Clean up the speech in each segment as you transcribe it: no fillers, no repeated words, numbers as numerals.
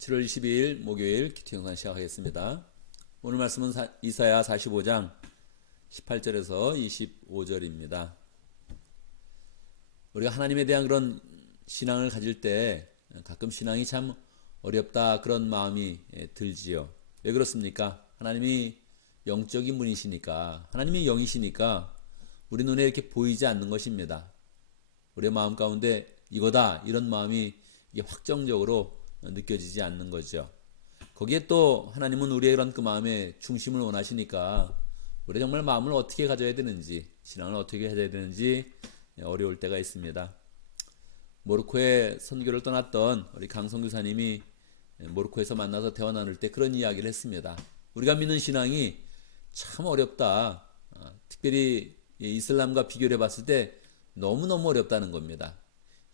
7월 22일 목요일 기도 영상 시작하겠습니다. 오늘 말씀은 이사야 45장 18절에서 25절입니다. 우리가 하나님에 대한 그런 신앙을 가질 때 가끔 신앙이 참 어렵다 그런 마음이 들지요. 왜 그렇습니까? 하나님이 영적인 분이시니까, 하나님이 영이시니까 우리 눈에 이렇게 보이지 않는 것입니다. 우리의 마음 가운데 이거다 이런 마음이 이게 확정적으로 느껴지지 않는 거죠. 거기에 또 하나님은 우리의 그런 그 마음의 중심을 원하시니까 우리 정말 마음을 어떻게 가져야 되는지, 신앙을 어떻게 가져야 되는지 어려울 때가 있습니다. 모로코에 선교를 떠났던 우리 강성교사님이 모로코에서 만나서 대화 나눌 때 그런 이야기를 했습니다. 우리가 믿는 신앙이 참 어렵다. 특별히 이슬람과 비교를 해봤을 때 너무너무 어렵다는 겁니다.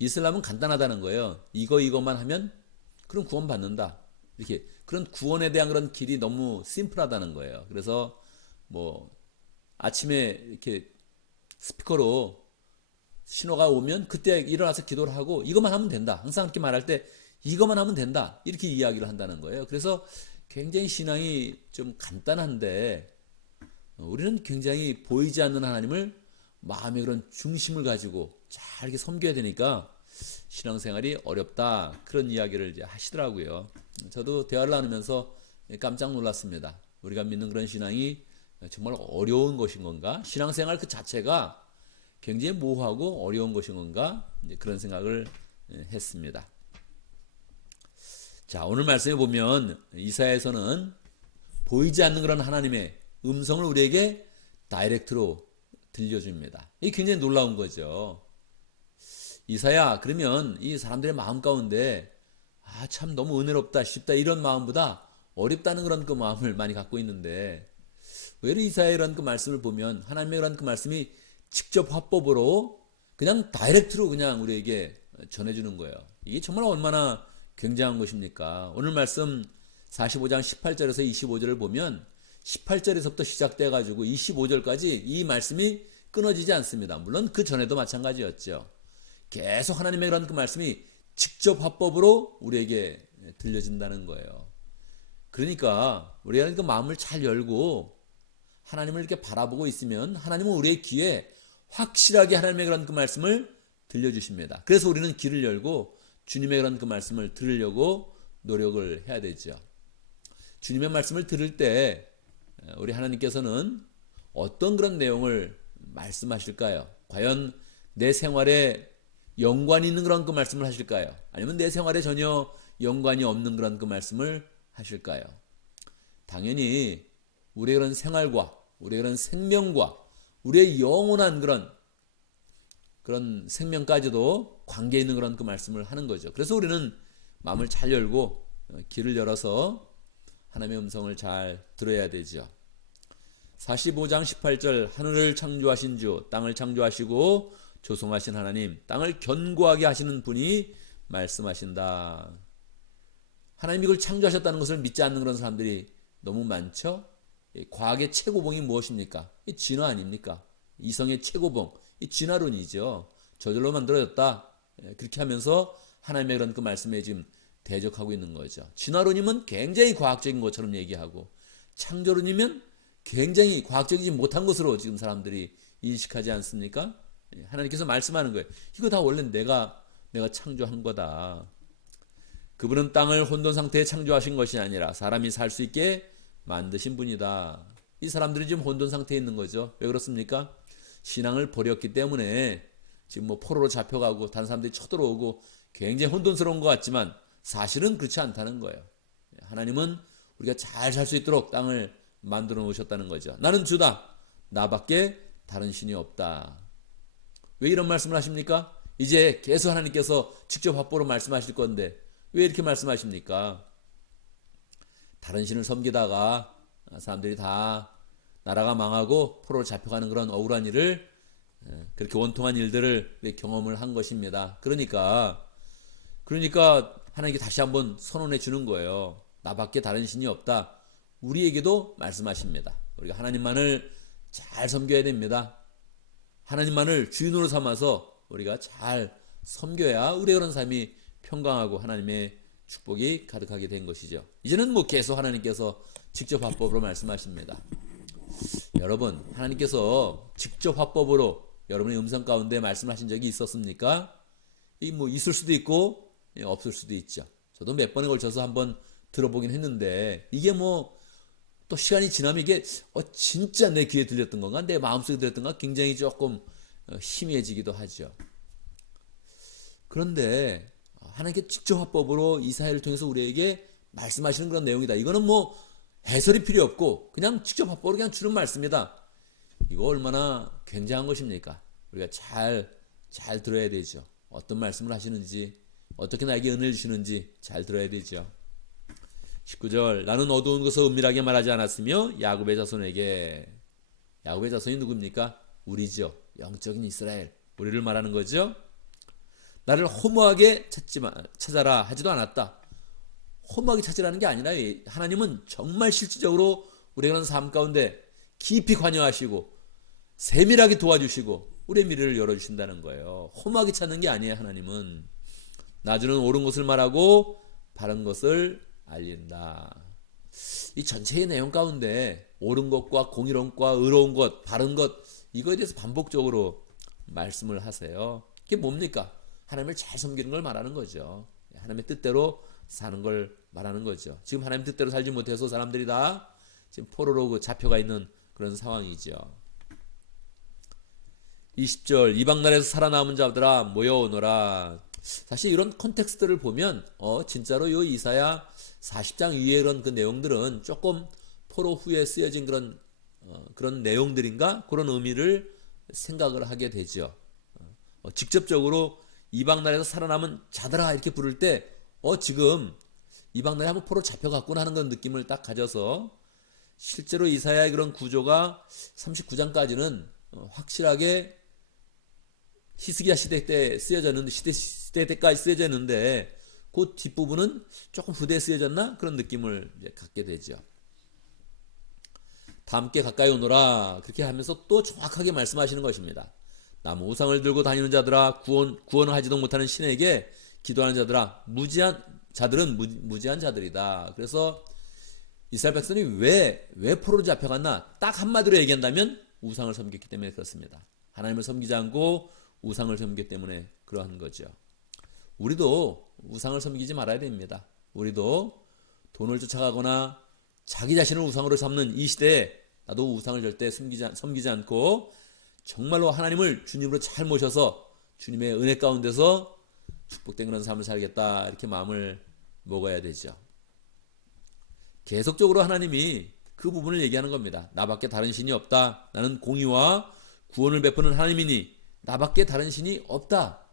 이슬람은 간단하다는 거예요. 이것만 하면 그럼 구원 받는다. 이렇게 그런 구원에 대한 그런 길이 너무 심플하다는 거예요. 그래서 아침에 이렇게 스피커로 신호가 오면 그때 일어나서 기도를 하고 이것만 하면 된다. 항상 이렇게 말할 때 이것만 하면 된다. 이렇게 이야기를 한다는 거예요. 그래서 굉장히 신앙이 좀 간단한데 우리는 굉장히 보이지 않는 하나님을 마음의 그런 중심을 가지고 잘 이렇게 섬겨야 되니까 신앙생활이 어렵다 그런 이야기를 이제 하시더라고요. 저도 대화를 나누면서 깜짝 놀랐습니다. 우리가 믿는 그런 신앙이 정말 어려운 것인 건가? 신앙생활 그 자체가 굉장히 모호하고 어려운 것인 건가? 이제 그런 생각을 했습니다. 자, 오늘 말씀에 보면 이사야에서는 보이지 않는 그런 하나님의 음성을 우리에게 다이렉트로 들려줍니다. 이게 굉장히 놀라운 거죠. 이사야, 그러면 이 사람들의 마음 가운데 참 너무 은혜롭다, 쉽다 이런 마음보다 어렵다는 그런 그 마음을 많이 갖고 있는데 왜 이사야의 이런 그 말씀을 보면 하나님의 그런 그 말씀이 직접 화법으로 그냥 다이렉트로 그냥 우리에게 전해주는 거예요. 이게 정말 얼마나 굉장한 것입니까? 오늘 말씀 45장 18절에서 25절을 보면 18절에서부터 시작돼 가지고 25절까지 이 말씀이 끊어지지 않습니다. 물론 그 전에도 마찬가지였죠. 계속 하나님의 그런 그 말씀이 직접 화법으로 우리에게 들려진다는 거예요. 그러니까 우리가 그 마음을 잘 열고 하나님을 이렇게 바라보고 있으면 하나님은 우리의 귀에 확실하게 하나님의 그런 그 말씀을 들려주십니다. 그래서 우리는 귀를 열고 주님의 그런 그 말씀을 들으려고 노력을 해야 되죠. 주님의 말씀을 들을 때 우리 하나님께서는 어떤 그런 내용을 말씀하실까요? 과연 내 생활에 연관이 있는 그런 그 말씀을 하실까요? 아니면 내 생활에 전혀 연관이 없는 그런 그 말씀을 하실까요? 당연히 우리의 그런 생활과 우리의 그런 생명과 우리의 영원한 그런 생명까지도 관계 있는 그런 그 말씀을 하는 거죠. 그래서 우리는 마음을 잘 열고 귀를 열어서 하나님의 음성을 잘 들어야 되죠. 45장 18절 하늘을 창조하신 주, 땅을 창조하시고 조성하신 하나님, 땅을 견고하게 하시는 분이 말씀하신다. 하나님이 이걸 창조하셨다는 것을 믿지 않는 그런 사람들이 너무 많죠? 과학의 최고봉이 무엇입니까? 진화 아닙니까? 이성의 최고봉, 진화론이죠. 저절로 만들어졌다. 그렇게 하면서 하나님의 그런 그 말씀에 지금 대적하고 있는 거죠. 진화론이면 굉장히 과학적인 것처럼 얘기하고 창조론이면 굉장히 과학적이지 못한 것으로 지금 사람들이 인식하지 않습니까? 하나님께서 말씀하는 거예요. 이거 다 원래 내가 창조한 거다. 그분은 땅을 혼돈 상태에 창조하신 것이 아니라 사람이 살 수 있게 만드신 분이다. 이 사람들이 지금 혼돈 상태에 있는 거죠. 왜 그렇습니까? 신앙을 버렸기 때문에 지금 포로로 잡혀가고 다른 사람들이 쳐들어오고 굉장히 혼돈스러운 것 같지만 사실은 그렇지 않다는 거예요. 하나님은 우리가 잘 살 수 있도록 땅을 만들어 놓으셨다는 거죠. 나는 주다. 나밖에 다른 신이 없다. 왜 이런 말씀을 하십니까? 이제 계속 하나님께서 직접 화보로 말씀하실 건데 왜 이렇게 말씀하십니까? 다른 신을 섬기다가 사람들이 다 나라가 망하고 포로로 잡혀가는 그런 억울한 일을 그렇게 원통한 일들을 경험을 한 것입니다. 그러니까 하나님께 다시 한번 선언해 주는 거예요. 나밖에 다른 신이 없다. 우리에게도 말씀하십니다. 우리가 하나님만을 잘 섬겨야 됩니다. 하나님만을 주인으로 삼아서 우리가 잘 섬겨야 우리의 그런 삶이 평강하고 하나님의 축복이 가득하게 된 것이죠. 이제는 뭐 계속 하나님께서 직접 화법으로 말씀하십니다. 여러분, 하나님께서 직접 화법으로 여러분의 음성 가운데 말씀하신 적이 있었습니까? 이 뭐 있을 수도 있고 없을 수도 있죠. 저도 몇 번에 걸쳐서 한번 들어보긴 했는데 이게 뭐 또 시간이 지나면 이게 진짜 내 귀에 들렸던 건가, 내 마음속에 들렸던 건가 굉장히 조금 희미해지기도 하죠. 그런데 하나님께 직접 화법으로 이사야를 통해서 우리에게 말씀하시는 그런 내용이다. 이거는 뭐 해설이 필요 없고 그냥 직접 화법으로 그냥 주는 말씀이다. 이거 얼마나 굉장한 것입니까? 우리가 잘 들어야 되죠. 어떤 말씀을 하시는지, 어떻게 나에게 은혜를 주시는지 잘 들어야 되죠. 19절, 나는 어두운 것을 은밀하게 말하지 않았으며 야곱의 자손에게, 야곱의 자손이 누굽니까? 우리죠. 영적인 이스라엘, 우리를 말하는 거죠. 나를 허무하게 찾아라 하지도 않았다. 허무하게 찾으라는 게 아니라 하나님은 정말 실질적으로 우리가 하는 삶 가운데 깊이 관여하시고 세밀하게 도와주시고 우리의 미래를 열어주신다는 거예요. 허무하게 찾는 게 아니에요. 하나님은 나주는 옳은 것을 말하고 바른 것을 알린다. 이 전체의 내용 가운데 옳은 것과 공의로운 것과 의로운 것, 바른 것, 이거에 대해서 반복적으로 말씀을 하세요. 이게 뭡니까? 하나님을 잘 섬기는 걸 말하는 거죠. 하나님의 뜻대로 사는 걸 말하는 거죠. 지금 하나님 뜻대로 살지 못해서 사람들이 다 지금 포로로 잡혀가 있는 그런 상황이죠. 20절, 이방 나라에서 살아남은 자들아 모여오너라. 사실 이런 컨텍스트를 보면 진짜로 요 이사야 40장 위에 그런 그 내용들은 조금 포로 후에 쓰여진 그런 내용들인가, 그런 의미를 생각을 하게 되죠. 직접적으로 이방 나라에서 살아남은 자들아 이렇게 부를 때 지금 이방 나라에 한번 포로 잡혀갔구나 하는 그런 느낌을 딱 가져서, 실제로 이사야의 그런 구조가 39장까지는 확실하게 히스기야 시대 때 쓰여졌는데, 시대 때까지 쓰여졌는데 그 뒷부분은 조금 후대에 쓰여졌나 그런 느낌을 이제 갖게 되죠. 다 함께 가까이 오너라 그렇게 하면서 또 정확하게 말씀하시는 것입니다. 나무 우상을 들고 다니는 자들아, 구원을 하지도 못하는 신에게 기도하는 자들아, 무지한 자들은 무지한 자들이다. 그래서 이스라엘 백성이 왜 포로로 잡혀갔나, 딱 한마디로 얘기한다면 우상을 섬겼기 때문에 그렇습니다. 하나님을 섬기지 않고 우상을 섬기기 때문에 그러한 거죠. 우리도 우상을 섬기지 말아야 됩니다. 우리도 돈을 쫓아가거나 자기 자신을 우상으로 삼는 이 시대에 나도 우상을 절대 섬기지 않고 정말로 하나님을 주님으로 잘 모셔서 주님의 은혜 가운데서 축복된 그런 삶을 살겠다, 이렇게 마음을 먹어야 되죠. 계속적으로 하나님이 그 부분을 얘기하는 겁니다. 나밖에 다른 신이 없다. 나는 공의와 구원을 베푸는 하나님이니 나밖에 다른 신이 없다.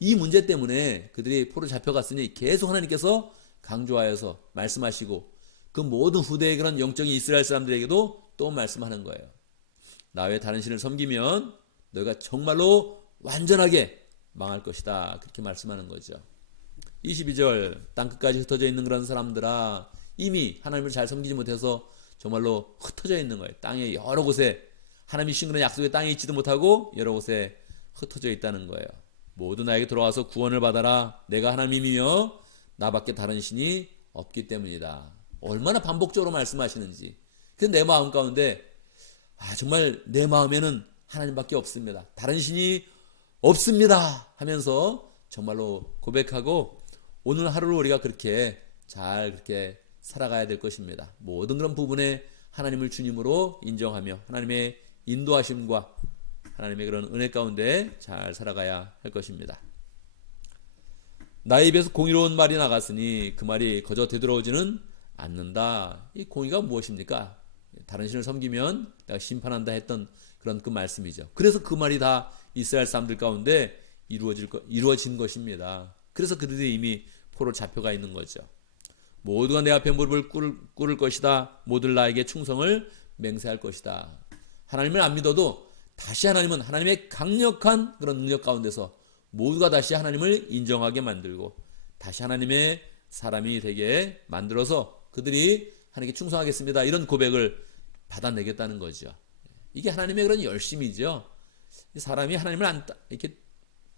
이 문제 때문에 그들이 포로 잡혀갔으니 계속 하나님께서 강조하여서 말씀하시고 그 모든 후대의 그런 영적인 이스라엘 사람들에게도 또 말씀하는 거예요. 나 외에 다른 신을 섬기면 너희가 정말로 완전하게 망할 것이다. 그렇게 말씀하는 거죠. 22절, 땅끝까지 흩어져 있는 그런 사람들아, 이미 하나님을 잘 섬기지 못해서 정말로 흩어져 있는 거예요. 땅의 여러 곳에, 하나님이 주신 그런 약속의 땅에 있지도 못하고 여러 곳에 흩어져 있다는 거예요. 모두 나에게 돌아와서 구원을 받아라. 내가 하나님이며 나밖에 다른 신이 없기 때문이다. 얼마나 반복적으로 말씀하시는지. 그래서 내 마음 가운데 정말 내 마음에는 하나님밖에 없습니다. 다른 신이 없습니다 하면서 정말로 고백하고 오늘 하루를 우리가 그렇게 살아가야 될 것입니다. 모든 그런 부분에 하나님을 주님으로 인정하며 하나님의 인도하심과 하나님의 그런 은혜 가운데 잘 살아가야 할 것입니다. 나의 입에서 공의로운 말이 나갔으니 그 말이 거저 되돌아오지는 않는다. 이 공의가 무엇입니까? 다른 신을 섬기면 내가 심판한다 했던 그런 그 말씀이죠. 그래서 그 말이 다 이스라엘 사람들 가운데 이루어진 것입니다. 그래서 그들이 이미 포로 잡혀가 있는 거죠. 모두가 내 앞에 무릎을 꿇을 것이다. 모두 나에게 충성을 맹세할 것이다. 하나님을 안 믿어도 다시 하나님은 하나님의 강력한 그런 능력 가운데서 모두가 다시 하나님을 인정하게 만들고 다시 하나님의 사람이 되게 만들어서 그들이 하나님께 충성하겠습니다. 이런 고백을 받아내겠다는 거죠. 이게 하나님의 그런 열심이죠. 사람이 하나님을 이렇게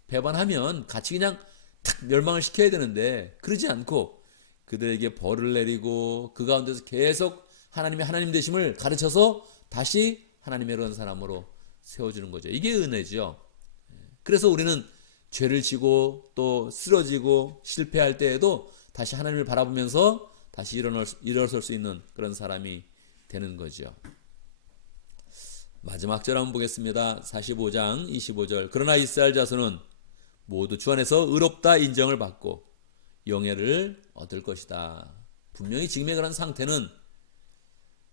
배반하면 같이 그냥 탁 멸망을 시켜야 되는데 그러지 않고 그들에게 벌을 내리고 그 가운데서 계속 하나님의 하나님 되심을 가르쳐서 다시 하나님의 그런 사람으로 세워주는 거죠. 이게 은혜죠. 그래서 우리는 죄를 지고 또 쓰러지고 실패할 때에도 다시 하나님을 바라보면서 다시 일어설 수 있는 그런 사람이 되는 거죠. 마지막 절 한번 보겠습니다. 45장 25절. 그러나 이스라엘 자손은 모두 주 안에서 의롭다 인정을 받고 영예를 얻을 것이다. 분명히 지금의 그런 상태는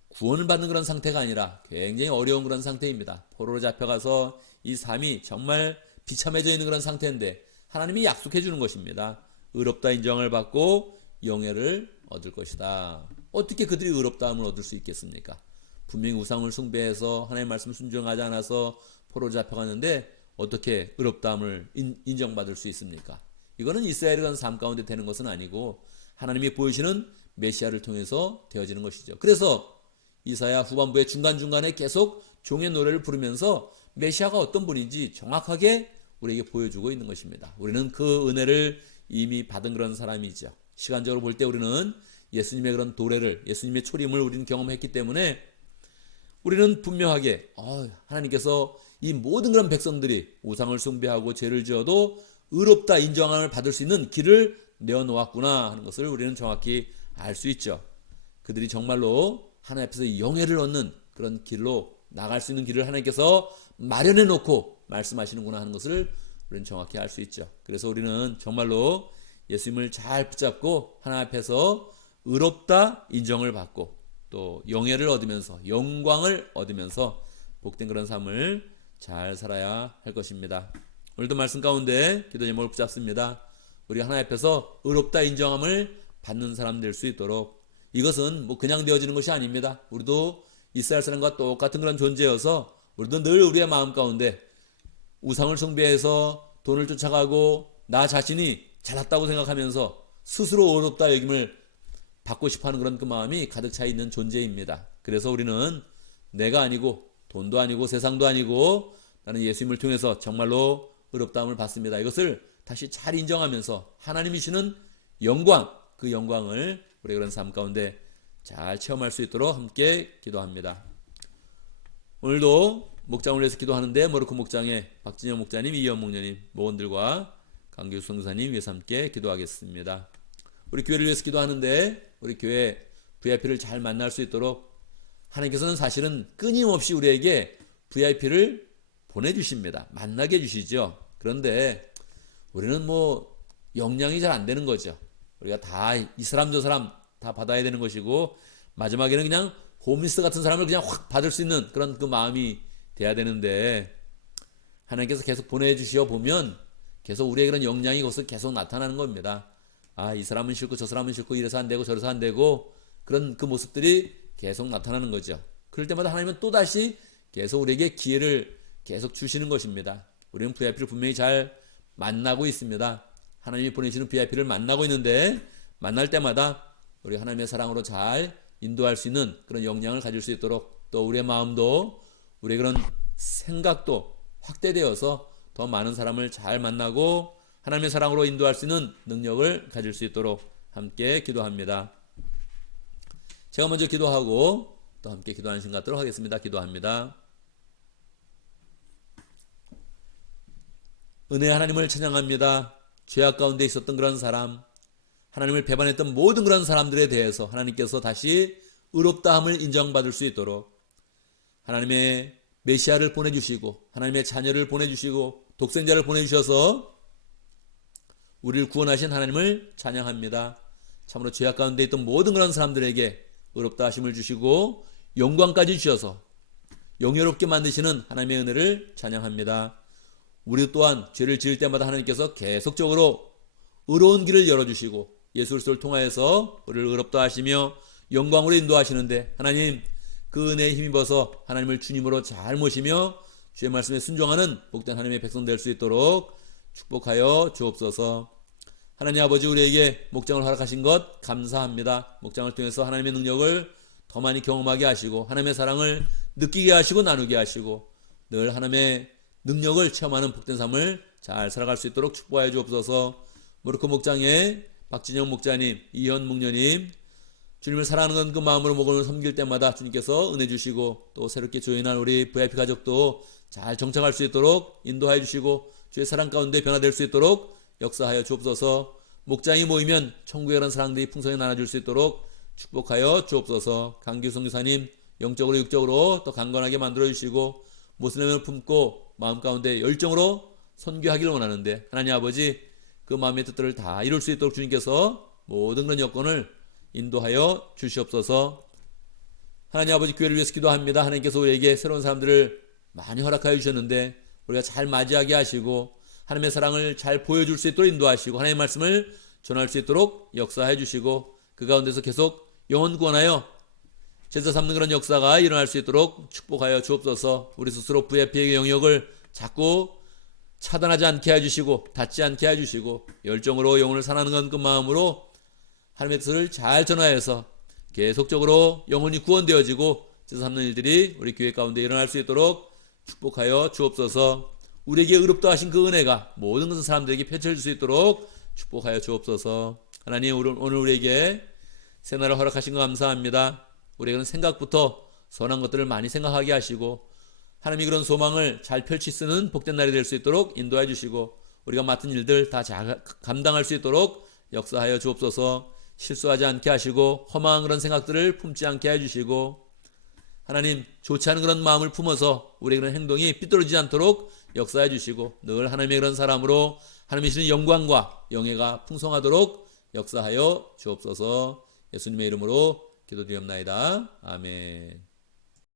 구원을 받는 그런 상태가 아니라 굉장히 어려운 그런 상태입니다. 포로로 잡혀가서 이 삶이 정말 비참해져 있는 그런 상태인데 하나님이 약속해 주는 것입니다. 의롭다 인정을 받고 영예를 얻을 것이다. 어떻게 그들이 의롭다함을 얻을 수 있겠습니까? 분명히 우상을 숭배해서 하나님의 말씀 순종하지 않아서 포로로 잡혀갔는데 어떻게 의롭다함을 인정받을 수 있습니까? 이거는 이스라엘의 그런 삶 가운데 되는 것은 아니고 하나님이 보이시는 메시아를 통해서 되어지는 것이죠. 그래서 이사야 후반부의 중간중간에 계속 종의 노래를 부르면서 메시아가 어떤 분인지 정확하게 우리에게 보여주고 있는 것입니다. 우리는 그 은혜를 이미 받은 그런 사람이죠. 시간적으로 볼 때 우리는 예수님의 그런 도래를, 예수님의 초림을 우리는 경험했기 때문에 우리는 분명하게 하나님께서 이 모든 그런 백성들이 우상을 숭배하고 죄를 지어도 의롭다 인정함을 받을 수 있는 길을 내어놓았구나 하는 것을 우리는 정확히 알 수 있죠. 그들이 정말로 하나님 앞에서 영예를 얻는 그런 길로 나갈 수 있는 길을 하나님께서 마련해 놓고 말씀하시는구나 하는 것을 우리는 정확히 알 수 있죠. 그래서 우리는 정말로 예수님을 잘 붙잡고 하나님 앞에서 의롭다 인정을 받고 또 영예를 얻으면서 영광을 얻으면서 복된 그런 삶을 잘 살아야 할 것입니다. 오늘도 말씀 가운데 기도 제목을 붙잡습니다. 우리가 하나님 앞에서 의롭다 인정함을 받는 사람 될 수 있도록, 이것은 그냥 되어지는 것이 아닙니다. 우리도 이스라엘 사람과 똑같은 그런 존재여서 우리도 늘 우리의 마음 가운데 우상을 숭배해서 돈을 쫓아가고 나 자신이 잘났다고 생각하면서 스스로 의롭다 여김을 받고 싶어하는 그런 그 마음이 가득 차 있는 존재입니다. 그래서 우리는 내가 아니고 돈도 아니고 세상도 아니고 나는 예수님을 통해서 정말로 의롭다함을 받습니다. 이것을 다시 잘 인정하면서 하나님이시는 영광, 그 영광을 우리 그런 삶 가운데 잘 체험할 수 있도록 함께 기도합니다. 오늘도 목장을 위해서 기도하는데 모로코 목장의 박진영 목자님, 이현 목녀님, 목원들과 강규 성사님 위해서 함께 기도하겠습니다. 우리 교회를 위해서 기도하는데 우리 교회 VIP를 잘 만날 수 있도록 하나님께서는 사실은 끊임없이 우리에게 VIP를 보내주십니다. 만나게 해주시죠. 그런데 우리는 역량이 잘 안 되는 거죠. 우리가 다 이 사람 저 사람 다 받아야 되는 것이고 마지막에는 그냥 홈리스 같은 사람을 그냥 확 받을 수 있는 그런 그 마음이 돼야 되는데 하나님께서 계속 보내주시어 보면 계속 우리의 그런 역량이 거기서 계속 나타나는 겁니다. 이 사람은 싫고 저 사람은 싫고 이래서 안 되고 저래서 안 되고 그런 그 모습들이 계속 나타나는 거죠. 그럴 때마다 하나님은 또다시 계속 우리에게 기회를 계속 주시는 것입니다. 우리는 VIP를 분명히 잘 만나고 있습니다. 하나님이 보내시는 VIP를 만나고 있는데 만날 때마다 우리 하나님의 사랑으로 잘 인도할 수 있는 그런 역량을 가질 수 있도록 또 우리의 마음도 우리의 그런 생각도 확대되어서 더 많은 사람을 잘 만나고 하나님의 사랑으로 인도할 수 있는 능력을 가질 수 있도록 함께 기도합니다. 제가 먼저 기도하고 또 함께 기도하는 시간 갖도록 하겠습니다. 기도합니다. 은혜의 하나님을 찬양합니다. 죄악 가운데 있었던 그런 사람, 하나님을 배반했던 모든 그런 사람들에 대해서 하나님께서 다시 의롭다함을 인정받을 수 있도록 하나님의 메시아를 보내주시고 하나님의 자녀를 보내주시고 독생자를 보내주셔서 우리를 구원하신 하나님을 찬양합니다. 참으로 죄악 가운데 있던 모든 그런 사람들에게 의롭다 하심을 주시고 영광까지 주셔서 영예롭게 만드시는 하나님의 은혜를 찬양합니다. 우리 또한 죄를 지을 때마다 하나님께서 계속적으로 의로운 길을 열어주시고 예수 그리스도를 통하여서 우리를 의롭다 하시며 영광으로 인도하시는데 하나님 그 은혜에 힘입어서 하나님을 주님으로 잘 모시며 주의 말씀에 순종하는 복된 하나님의 백성 될 수 있도록 축복하여 주옵소서. 하나님 아버지, 우리에게 목장을 허락하신 것 감사합니다. 목장을 통해서 하나님의 능력을 더 많이 경험하게 하시고 하나님의 사랑을 느끼게 하시고 나누게 하시고 늘 하나님의 능력을 체험하는 복된 삶을 잘 살아갈 수 있도록 축복하여 주옵소서. 모로코 목장의 박진영 목자님, 이현 목녀님, 주님을 사랑하는 그 마음으로 목을 섬길 때마다 주님께서 은혜 주시고 또 새롭게 조인한 우리 VIP 가족도 잘 정착할 수 있도록 인도하여 주시고 주의 사랑 가운데 변화될 수 있도록 역사하여 주옵소서. 목장이 모이면 천국에 가는 사랑들이 풍성히 나눠줄 수 있도록 축복하여 주옵소서. 강규성 교사님 영적으로 육적으로 더 강건하게 만들어 주시고 모슬렘을 품고 마음 가운데 열정으로 선교하기를 원하는데 하나님 아버지 그 마음의 뜻들을 다 이룰 수 있도록 주님께서 모든 그런 여건을 인도하여 주시옵소서. 하나님 아버지 교회를 위해서 기도합니다. 하나님께서 우리에게 새로운 사람들을 많이 허락하여 주셨는데 우리가 잘 맞이하게 하시고 하나님의 사랑을 잘 보여줄 수 있도록 인도하시고 하나님의 말씀을 전할 수 있도록 역사해 주시고 그 가운데서 계속 영혼 구원하여 제자 삼는 그런 역사가 일어날 수 있도록 축복하여 주옵소서. 우리 스스로 VIP의 영역을 자꾸 차단하지 않게 해주시고 닫지 않게 해주시고 열정으로 영혼을 사랑하는 그 마음으로 하나님의 뜻을 잘 전하여서 계속적으로 영혼이 구원되어지고 제사 삼는 일들이 우리 교회 가운데 일어날 수 있도록 축복하여 주옵소서. 우리에게 의롭다 하신 그 은혜가 모든 것을 사람들에게 펼쳐질 수 있도록 축복하여 주옵소서. 하나님 오늘 우리에게 새날을 허락하신 거 감사합니다. 우리에게는 생각부터 선한 것들을 많이 생각하게 하시고 하나님이 그런 소망을 잘 펼치 쓰는 복된 날이 될 수 있도록 인도해 주시고 우리가 맡은 일들 다 잘 감당할 수 있도록 역사하여 주옵소서. 실수하지 않게 하시고 허망한 그런 생각들을 품지 않게 해주시고 하나님 좋지 않은 그런 마음을 품어서 우리의 그런 행동이 삐뚤어지지 않도록 역사해 주시고 늘 하나님의 그런 사람으로 하나님의 주신 영광과 영예가 풍성하도록 역사하여 주옵소서. 예수님의 이름으로 기도드리옵나이다. 아멘.